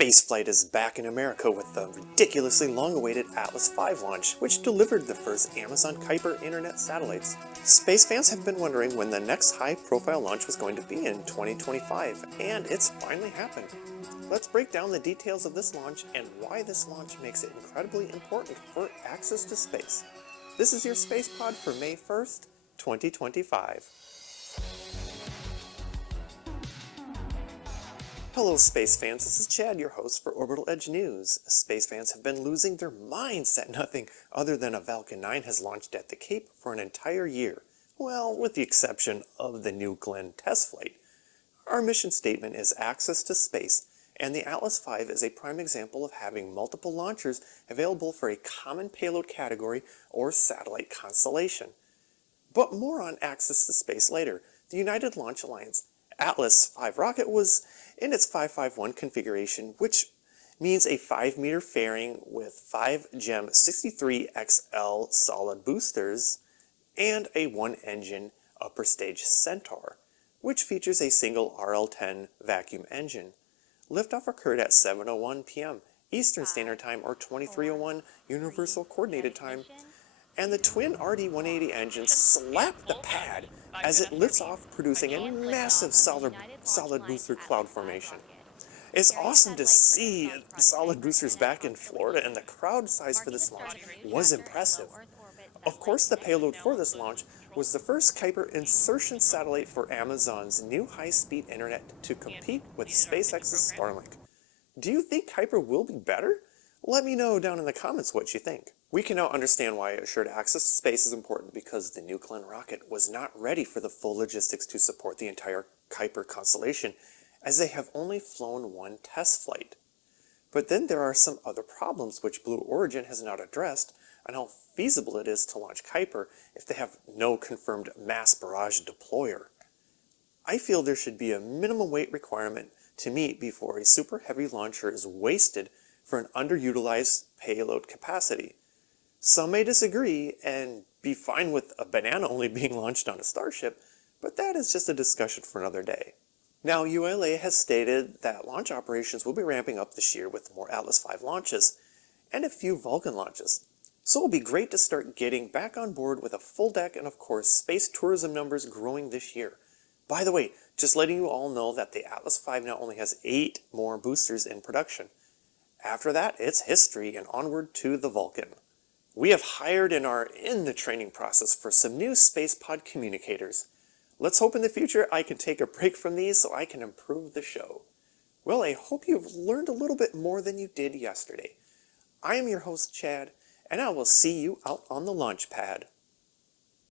Spaceflight is back in America with the ridiculously long-awaited Atlas V launch, which delivered the first Amazon Kuiper internet satellites. Space fans have been wondering when the next high-profile launch was going to be in 2025, and it's finally happened. Let's break down the details of this launch and why this launch makes it incredibly important for access to space. This is your Spacepod for May 1st, 2025. Hello space fans, this is Chad, your host for Orbital Edge News. Space fans have been losing their minds that nothing other than a Falcon 9 has launched at the Cape for an entire year. Well, with the exception of the New Glenn test flight. Our mission statement is access to space, and the Atlas V is a prime example of having multiple launchers available for a common payload category or satellite constellation. But more on access to space later. The United Launch Alliance Atlas V rocket was in its 551 configuration, which means a 5-meter fairing with 5 GEM 63XL solid boosters and a 1-engine upper stage Centaur, which features a single RL-10 vacuum engine. Liftoff occurred at 7:01 p.m. Eastern Standard Time or 23:01 Universal Coordinated Time, and the twin RD-180 engines slap the pad as it lifts off, producing a massive solid booster cloud formation. It's awesome to see solid boosters back in Florida, and the crowd size for this launch was impressive. Of course, the payload for this launch was the first Kuiper insertion satellite for Amazon's new high-speed internet to compete with SpaceX's Starlink. Do you think Kuiper will be better? Let me know down in the comments what you think. We can now understand why assured access to space is important, because the New Glenn rocket was not ready for the full logistics to support the entire Kuiper constellation, as they have only flown one test flight. But then there are some other problems which Blue Origin has not addressed on how feasible it is to launch Kuiper if they have no confirmed mass barrage deployer. I feel there should be a minimum weight requirement to meet before a super heavy launcher is wasted for an underutilized payload capacity. Some may disagree and be fine with a banana only being launched on a Starship, but that is just a discussion for another day. Now, ULA has stated that launch operations will be ramping up this year with more Atlas V launches and a few Vulcan launches. So it will be great to start getting back on board with a full deck and, of course, space tourism numbers growing this year. By the way, just letting you all know that the Atlas V now only has 8 more boosters in production. After that, it's history and onward to the Vulcan. We have hired and are in the training process for some new Spacepod communicators. Let's hope in the future I can take a break from these so I can improve the show. Well, I hope you've learned a little bit more than you did yesterday. I am your host, Chad, and I will see you out on the launch pad.